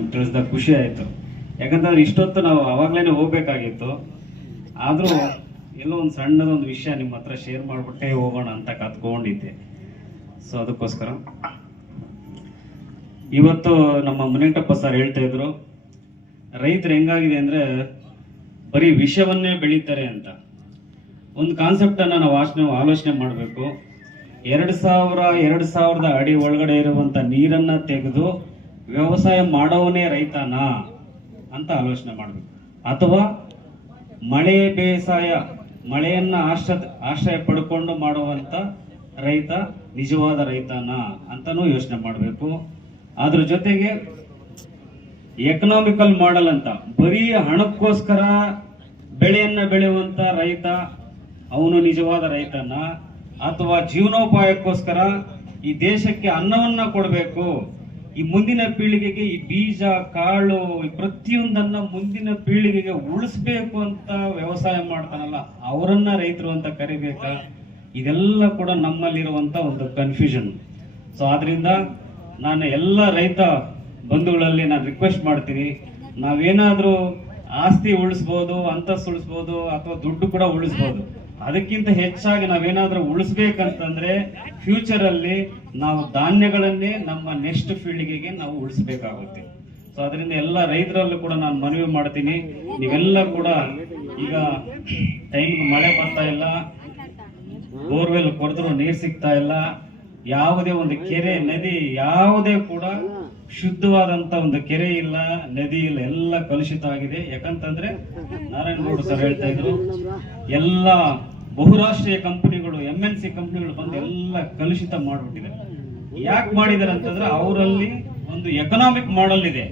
ನಮ್ಗೆ ತಿಳಿಸಿದಾಗ ಖುಷಿ ಆಯಿತು. ಯಾಕಂತಂದ್ರೆ ಇಷ್ಟೊತ್ತು ನಾವು ಅವಾಗ್ಲೇ ಹೋಗ್ಬೇಕಾಗಿತ್ತು, ಆದರೂ ಎಲ್ಲೋ ಒಂದು ಸಣ್ಣದೊಂದು ವಿಷಯ ನಿಮ್ಮ ಹತ್ರ ಶೇರ್ ಮಾಡಿಬಿಟ್ಟೆ ಹೋಗೋಣ ಅಂತ ಕತ್ಕೊಂಡಿದ್ದೆ. ಸೊ ಅದಕ್ಕೋಸ್ಕರ ಇವತ್ತು ನಮ್ಮ ಮುನೇಟಪ್ಪ ಸರ್ ಹೇಳ್ತಾ ಇದ್ರು, ರೈತರು ಹೆಂಗಾಗಿದೆ ಅಂದರೆ ಬರೀ ವಿಷವನ್ನೇ ಬೆಳೀತಾರೆ ಅಂತ. ಒಂದು ಕಾನ್ಸೆಪ್ಟನ್ನು ನಾವು ಆಲೋಚನೆ ಮಾಡಬೇಕು. 2000 ಅಡಿ ಒಳಗಡೆ ಇರುವಂಥ ನೀರನ್ನು ತೆಗೆದು ವ್ಯವಸಾಯ ಮಾಡೋವನೇ ರೈತನಾ ಅಂತ ಆಲೋಚನೆ ಮಾಡಬೇಕು, ಅಥವಾ ಮಳೆ ಬೇಸಾಯ ಮಳೆಯನ್ನು ಆಶ್ರಯ ಪಡ್ಕೊಂಡು ಮಾಡುವಂಥ ರೈತ ನಿಜವಾದ ರೈತನಾ ಅಂತನೂ ಯೋಚನೆ ಮಾಡಬೇಕು. ಅದ್ರ ಜೊತೆಗೆ ಎಕನಾಮಿಕಲ್ ಮಾಡೆಲ್ ಅಂತ ಬರೀ ಹಣಕ್ಕೋಸ್ಕರ ಬೆಳೆಯನ್ನ ಬೆಳೆಯುವಂತ ರೈತ ಅವನು ನಿಜವಾದ ರೈತನ, ಅಥವಾ ಜೀವನೋಪಾಯಕ್ಕೋಸ್ಕರ ಈ ದೇಶಕ್ಕೆ ಅನ್ನವನ್ನ ಕೊಡಬೇಕು, ಈ ಮುಂದಿನ ಪೀಳಿಗೆಗೆ ಈ ಬೀಜ ಕಾಳು ಪ್ರತಿಯೊಂದನ್ನ ಮುಂದಿನ ಪೀಳಿಗೆಗೆ ಉಳಿಸ್ಬೇಕು ಅಂತ ವ್ಯವಸಾಯ ಮಾಡ್ತಾನಲ್ಲ ಅವರನ್ನ ರೈತರು ಅಂತ ಕರಿಬೇಕಾ? ಇದೆಲ್ಲ ಕೂಡ ನಮ್ಮಲ್ಲಿರುವಂತ ಒಂದು ಕನ್ಫ್ಯೂಷನ್. ಸೊ ಆದ್ರಿಂದ ನಾನು ಎಲ್ಲ ರೈತ ಬಂಧುಗಳಲ್ಲಿ ನಾನು ರಿಕ್ವೆಸ್ಟ್ ಮಾಡ್ತೀನಿ, ನಾವೇನಾದ್ರೂ ಆಸ್ತಿ ಉಳಿಸ್ಬೋದು, ಅಂತಸ್ತು ಉಳಿಸ್ಬೋದು, ಅಥವಾ ದುಡ್ಡು ಕೂಡ ಉಳಿಸ್ಬೋದು. ಅದಕ್ಕಿಂತ ಹೆಚ್ಚಾಗಿ ನಾವೇನಾದ್ರೂ ಉಳಿಸ್ಬೇಕಂತಂದ್ರೆ ಫ್ಯೂಚರ್ ಅಲ್ಲಿ ನಾವು ಧಾನ್ಯಗಳನ್ನೇ ನಮ್ಮ ನೆಕ್ಸ್ಟ್ ಪೀಳಿಗೆಗೆ ನಾವು ಉಳಿಸ್ಬೇಕಾಗುತ್ತೆ. ಸೊ ಅದರಿಂದ ಎಲ್ಲ ರೈತರಲ್ಲೂ ಕೂಡ ನಾನು ಮನವಿ ಮಾಡ್ತೀನಿ, ನೀವೆಲ್ಲ ಕೂಡ ಈಗ ಟೈಮ್ ಮಳೆ ಬರ್ತಾ ಇಲ್ಲ, ಬೋರ್ವೆಲ್ ಕೊರೆದ್ರು ನೀರು ಸಿಗ್ತಾ ಇಲ್ಲ, ಯಾವುದೇ ಒಂದು ಕೆರೆ ನದಿ ಯಾವುದೇ ಕೂಡ ಶುದ್ಧವಾದಂತ ಒಂದು ಕೆರೆ ಇಲ್ಲ, ನದಿ ಇಲ್ಲ, ಎಲ್ಲ ಕಲುಷಿತ ಆಗಿದೆ. ಯಾಕಂತಂದ್ರೆ ನಾರಾಯಣಗೌಡ ಸರ್ ಹೇಳ್ತಾ ಇದ್ರು, ಎಲ್ಲ ಬಹುರಾಷ್ಟ್ರೀಯ ಕಂಪನಿಗಳು MNC ಕಂಪನಿಗಳು ಬಂದು ಎಲ್ಲ ಕಲುಷಿತ ಮಾಡ್ಬಿಟ್ಟಿದೆ. ಯಾಕೆ ಮಾಡಿದಾರೆ ಅಂತಂದ್ರೆ ಅವರಲ್ಲಿ ಒಂದು ಎಕನಾಮಿಕ್ ಮಾಡೆಲ್ ಇದೆ.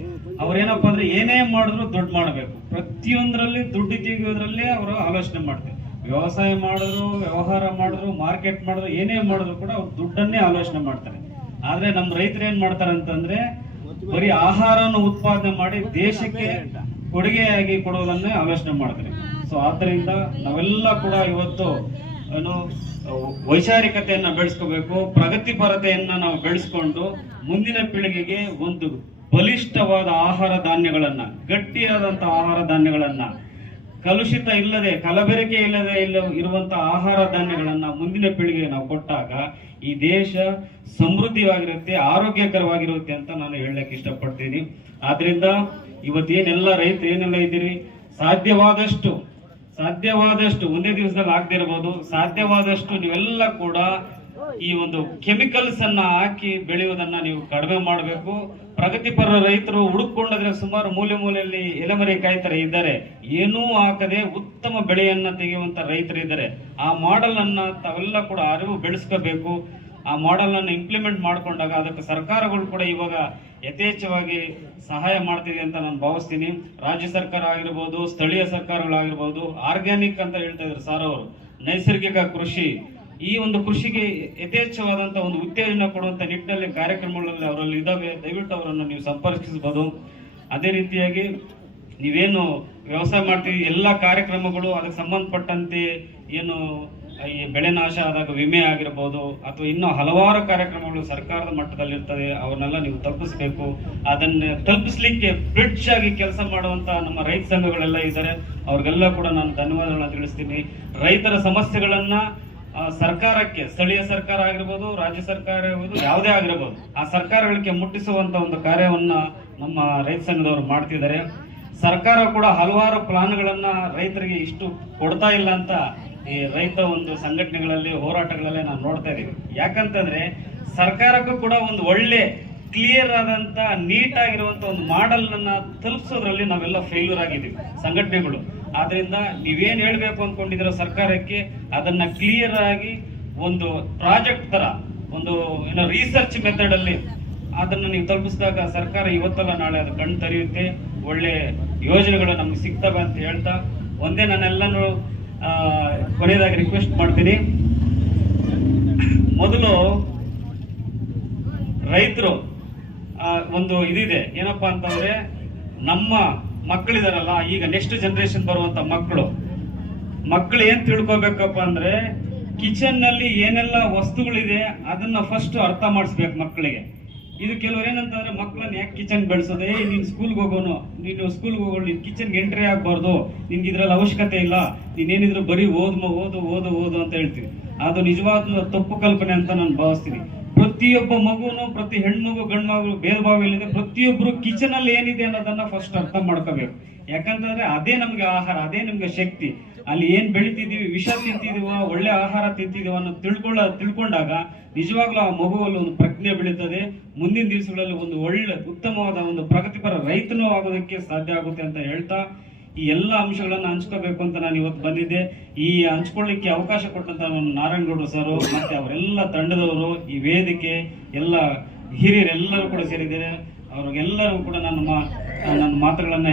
ಅವ್ರೇನಪ್ಪ ಅಂದ್ರೆ ಏನೇ ಮಾಡಿದ್ರು ದುಡ್ಡು ಮಾಡಬೇಕು, ಪ್ರತಿಯೊಂದರಲ್ಲಿ ದುಡ್ಡು ತೆಗೆಯೋದ್ರಲ್ಲೇ ಅವರು ಆಲೋಚನೆ ಮಾಡ್ತಾರೆ. ವ್ಯವಸಾಯ ಮಾಡಿದ್ರು, ವ್ಯವಹಾರ ಮಾಡಿದ್ರು, ಮಾರ್ಕೆಟ್ ಮಾಡಿದ್ರು, ಏನೇ ಮಾಡಿದ್ರು ಕೂಡ ಅವ್ರು ದುಡ್ಡನ್ನೇ ಆಲೋಚನೆ ಮಾಡ್ತಾರೆ. ಆದ್ರೆ ನಮ್ಮ ರೈತರು ಏನ್ ಮಾಡ್ತಾರೆ ಅಂತಂದ್ರೆ ಬರೀ ಆಹಾರವನ್ನು ಉತ್ಪಾದನೆ ಮಾಡಿ ದೇಶಕ್ಕೆ ಕೊಡುಗೆಯಾಗಿ ಕೊಡೋದನ್ನೇ ಆಲೋಚನೆ ಮಾಡ್ತಾರೆ. ಸೊ ಆದ್ದರಿಂದ ನಾವೆಲ್ಲ ಕೂಡ ಇವತ್ತು ಏನು ವೈಚಾರಿಕತೆಯನ್ನ ಬೆಳೆಸ್ಕೋಬೇಕು, ಪ್ರಗತಿಪರತೆಯನ್ನ ನಾವು ಬೆಳೆಸ್ಕೊಂಡು ಮುಂದಿನ ಪೀಳಿಗೆಗೆ ಒಂದು ಬಲಿಷ್ಠವಾದ ಆಹಾರ ಧಾನ್ಯಗಳನ್ನ, ಗಟ್ಟಿಯಾದಂತಹ ಆಹಾರ ಧಾನ್ಯಗಳನ್ನ, ಕಲುಷಿತ ಇಲ್ಲದೆ ಕಲಬೆರಕೆ ಇಲ್ಲದೆ ಇರುವಂತಹ ಆಹಾರ ಧಾನ್ಯಗಳನ್ನ ಮುಂದಿನ ಪೀಳಿಗೆಗೆ ನಾವು ಕೊಟ್ಟಾಗ ಈ ದೇಶ ಸಮೃದ್ಧಿಯಾಗಿರುತ್ತೆ, ಆರೋಗ್ಯಕರವಾಗಿರುತ್ತೆ ಅಂತ ನಾನು ಹೇಳಲಿಕ್ಕೆ ಇಷ್ಟಪಡ್ತೀನಿ. ಆದ್ರಿಂದ ಇವತ್ತೇನೆಲ್ಲ ರೈತರು ಏನೆಲ್ಲ ಇದ್ದೀರಿ, ಸಾಧ್ಯವಾದಷ್ಟು ಒಂದೇ ದಿವಸದಲ್ಲಿ ಆಗದೆ ಇರಬಹುದು, ಸಾಧ್ಯವಾದಷ್ಟು ನೀವೆಲ್ಲ ಕೂಡ ಈ ಒಂದು ಕೆಮಿಕಲ್ಸ್ ಅನ್ನ ಹಾಕಿ ಬೆಳೆಯುವುದನ್ನ ನೀವು ಕಡಿಮೆ ಮಾಡಬೇಕು. ಪ್ರಗತಿಪರ ರೈತರು ಹುಡುಕೊಂಡ್ರೆ ಸುಮಾರು ಮೂಲೆಯಲ್ಲಿ ಎಲೆಮರೆ ಕಾಯ್ತಾರೆ ಇದ್ದಾರೆ, ಏನೂ ಹಾಕದೆ ಉತ್ತಮ ಬೆಳೆಯನ್ನ ತೆಗೆಯುವಂತ ರೈತರು ಇದ್ದಾರೆ. ಆ ಮಾಡೆಲ್ ಅನ್ನ ತಾವೆಲ್ಲ ಕೂಡ ಅರಿವು ಬೆಳೆಸ್ಕೋಬೇಕು. ಆ ಮಾಡೆಲ್ ಅನ್ನು ಇಂಪ್ಲಿಮೆಂಟ್ ಮಾಡ್ಕೊಂಡಾಗ ಅದಕ್ಕೆ ಸರ್ಕಾರಗಳು ಕೂಡ ಇವಾಗ ಯಥೇಚ್ಛವಾಗಿ ಸಹಾಯ ಮಾಡ್ತಿದೆ ಅಂತ ನಾನು ಭಾವಿಸ್ತೀನಿ. ರಾಜ್ಯ ಸರ್ಕಾರ ಆಗಿರ್ಬೋದು, ಸ್ಥಳೀಯ ಸರ್ಕಾರಗಳಾಗಿರ್ಬೋದು, ಆರ್ಗ್ಯಾನಿಕ್ ಅಂತ ಹೇಳ್ತಾ ಇದ್ರು ಸಾರ್ ಅವರು, ನೈಸರ್ಗಿಕ ಕೃಷಿ, ಈ ಒಂದು ಕೃಷಿಗೆ ಯಥೇಚ್ಛವಾದಂತ ಒಂದು ಉತ್ತೇಜನ ಕೊಡುವಂತ ನಿಟ್ಟಿನಲ್ಲಿ ಕಾರ್ಯಕ್ರಮಗಳಲ್ಲಿ ಅವರಲ್ಲಿ ಇದಾವೆ. ದಯವಿಟ್ಟು ಅವರನ್ನು ನೀವು ಸಂಪರ್ಕಿಸಬಹುದು. ಅದೇ ರೀತಿಯಾಗಿ ನೀವೇನು ವ್ಯವಸಾಯ ಮಾಡ್ತೀವಿ ಎಲ್ಲ ಕಾರ್ಯಕ್ರಮಗಳು ಅದಕ್ಕೆ ಸಂಬಂಧಪಟ್ಟಂತೆ ಏನು ಈ ಬೆಳೆ ನಾಶ ಆದಾಗ ವಿಮೆ ಆಗಿರ್ಬೋದು, ಅಥವಾ ಇನ್ನೂ ಹಲವಾರು ಕಾರ್ಯಕ್ರಮಗಳು ಸರ್ಕಾರದ ಮಟ್ಟದಲ್ಲಿ ಇರ್ತದೆ, ಅವನ್ನೆಲ್ಲ ನೀವು ತಲುಪಿಸ್ಬೇಕು. ಅದನ್ನ ತಲುಪಿಸ್ಲಿಕ್ಕೆ ಬ್ರಿಡ್ಜ್ ಆಗಿ ಕೆಲಸ ಮಾಡುವಂತ ನಮ್ಮ ರೈತ ಸಂಘಗಳೆಲ್ಲ ಇದ್ದಾರೆ, ಅವ್ರಿಗೆಲ್ಲ ಕೂಡ ನಾನು ಧನ್ಯವಾದಗಳನ್ನ ತಿಳಿಸ್ತೀನಿ. ರೈತರ ಸಮಸ್ಯೆಗಳನ್ನ ಸರ್ಕಾರಕ್ಕೆ, ಸ್ಥಳೀಯ ಸರ್ಕಾರ ಆಗಿರ್ಬೋದು, ರಾಜ್ಯ ಸರ್ಕಾರ ಆಗಿರ್ಬೋದು, ಯಾವುದೇ ಆಗಿರ್ಬೋದು, ಆ ಸರ್ಕಾರಗಳಿಗೆ ಮುಟ್ಟಿಸುವಂತ ಒಂದು ಕಾರ್ಯವನ್ನ ನಮ್ಮ ರೈತ ಸಂಘದವರು ಮಾಡ್ತಿದ್ದಾರೆ. ಸರ್ಕಾರ ಕೂಡ ಹಲವಾರು ಪ್ಲಾನ್ಗಳನ್ನ ರೈತರಿಗೆ ಇಷ್ಟು ಕೊಡ್ತಾ ಇಲ್ಲ ಅಂತ ಈ ರೈತ ಒಂದು ಸಂಘಟನೆಗಳಲ್ಲಿ, ಹೋರಾಟಗಳಲ್ಲಿ ನಾವು ನೋಡ್ತಾ ಇದೀವಿ. ಯಾಕಂತಂದ್ರೆ ಸರ್ಕಾರಕ್ಕೂ ಕೂಡ ಒಂದು ಒಳ್ಳೆ ಕ್ಲಿಯರ್ ಆದಂತ ನೀಟ್ ಆಗಿರುವಂತ ಒಂದು ಮಾಡೆಲ್ ಅನ್ನ ತಲುಪಿಸೋದ್ರಲ್ಲಿ ನಾವೆಲ್ಲ ಫೇಲ್ಯೂರ್ ಆಗಿದ್ದೀವಿ ಸಂಘಟನೆಗಳು. ಆದ್ರಿಂದ ನೀವೇನ್ ಹೇಳ್ಬೇಕು ಅನ್ಕೊಂಡಿದಿರೋ ಸರ್ಕಾರಕ್ಕೆ ಅದನ್ನ ಕ್ಲಿಯರ್ ಆಗಿ ಒಂದು ಪ್ರಾಜೆಕ್ಟ್ ತರ ಒಂದು ಏನೋ ರಿಸರ್ಚ್ ಮೆಥಡ್ ಅಲ್ಲಿ ಅದನ್ನ ನೀವು ತಲುಪಿಸಿದಾಗ ಸರ್ಕಾರ ಇವತ್ತಲ್ಲ ನಾಳೆ ಅದು ಕಣ್ಣು ತೆರೆಯುತ್ತೆ, ಒಳ್ಳೆ ಯೋಜನೆಗಳು ನಮ್ಗೆ ಸಿಗ್ತವೆ ಅಂತ ಹೇಳ್ತಾ ಒಂದೇ ನಾನೆಲ್ಲನೂ ಕೊನೆಯದಾಗಿ ರಿಕ್ವೆಸ್ಟ್ ಮಾಡ್ತೀನಿ. ಮೊದಲು ರೈತರು ಒಂದು ಇದಿದೆ, ಏನಪ್ಪಾ ಅಂತಂದ್ರೆ ನಮ್ಮ ಮಕ್ಕಳಿದಾರಲ್ಲ, ಈಗ ನೆಕ್ಸ್ಟ್ ಜನರೇಷನ್ ಬರುವಂತ ಮಕ್ಕಳು ಏನ್ ತಿಳ್ಕೊಬೇಕಪ್ಪ ಅಂದ್ರೆ ಕಿಚನ್ ನಲ್ಲಿ ಏನೆಲ್ಲ ವಸ್ತುಗಳಿದೆ ಅದನ್ನ ಫಸ್ಟ್ ಅರ್ಥ ಮಾಡಿಸ್ಬೇಕು ಮಕ್ಕಳಿಗೆ. ಇದು ಕೆಲವರು ಏನಂತಂದ್ರೆ ಮಕ್ಕಳನ್ನ ಯಾಕೆ ಕಿಚನ್ ಬೆಳೆಸೋದೆ, ನೀನ್ ಸ್ಕೂಲ್ಗೆ ಹೋಗೋನು, ನೀನು ಸ್ಕೂಲ್ಗೆ ಹೋಗೋಳು, ನೀನ್ ಕಿಚನ್ಗೆ ಎಂಟ್ರಿ ಆಗ್ಬಾರ್ದು, ನಿನ್ಗೆ ಇದ್ರಲ್ಲಿ ಅವಶ್ಯಕತೆ ಇಲ್ಲ, ನೀನೇನಿದ್ರು ಬರೀ ಓದು ಅಂತ ಹೇಳ್ತೀವಿ. ಅದು ನಿಜವಾದ ತಪ್ಪು ಕಲ್ಪನೆ ಅಂತ ನಾನು ಭಾವಿಸ್ತೀನಿ. ಪ್ರತಿಯೊಬ್ಬ ಮಗುನು, ಪ್ರತಿ ಹೆಣ್ಮಗು ಗಂಡು ಮಗು ಭೇದ ಭಾವ ಇಲ್ಲದೆ ಪ್ರತಿಯೊಬ್ರು ಕಿಚನ್ ಅಲ್ಲಿ ಏನಿದೆ ಅನ್ನೋದನ್ನ ಫಸ್ಟ್ ಅರ್ಥ ಮಾಡ್ಕೋಬೇಕು. ಯಾಕಂತಂದ್ರೆ ಅದೇ ನಮ್ಗೆ ಆಹಾರ, ಅದೇ ನಮ್ಗೆ ಶಕ್ತಿ. ಅಲ್ಲಿ ಏನ್ ಬೆಳಿತಿದೀವಿ, ವಿಷ ತಿಂತಿದೀವ, ಒಳ್ಳೆ ಆಹಾರ ತಿಂತಿದೀವ ಅನ್ನೋ ತಿಳ್ಕೊಂಡಾಗ ನಿಜವಾಗ್ಲೂ ಆ ಮಗುವಲ್ಲಿ ಒಂದು ಪ್ರಜ್ಞೆ ಬೆಳೀತದೆ. ಮುಂದಿನ ದಿವಸಗಳಲ್ಲಿ ಒಂದು ಒಳ್ಳೆ ಉತ್ತಮವಾದ ಒಂದು ಪ್ರಗತಿಪರ ರೈತನೂ ಆಗೋದಕ್ಕೆ ಸಾಧ್ಯ ಆಗುತ್ತೆ ಅಂತ ಹೇಳ್ತಾ, ಈ ಎಲ್ಲ ಅಂಶಗಳನ್ನ ಹಂಚ್ಕೋಬೇಕು ಅಂತ ನಾನು ಇವತ್ತು ಬಂದಿದ್ದೆ. ಈ ಹಂಚ್ಕೊಳ್ಳಿಕ್ಕೆ ಅವಕಾಶ ಕೊಟ್ಟಂತ ನಾರಾಯಣಗೌಡರು ಸರ್ ಮತ್ತೆ ಅವರೆಲ್ಲ ತಂಡದವರು, ಈ ವೇದಿಕೆ ಎಲ್ಲ ಹಿರಿಯರೆಲ್ಲರೂ ಕೂಡ ಸೇರಿದ್ದಾರೆ. ಅವ್ರಿಗೆಲ್ಲರೂ ಕೂಡ ನನ್ನ ಮಾತುಗಳನ್ನ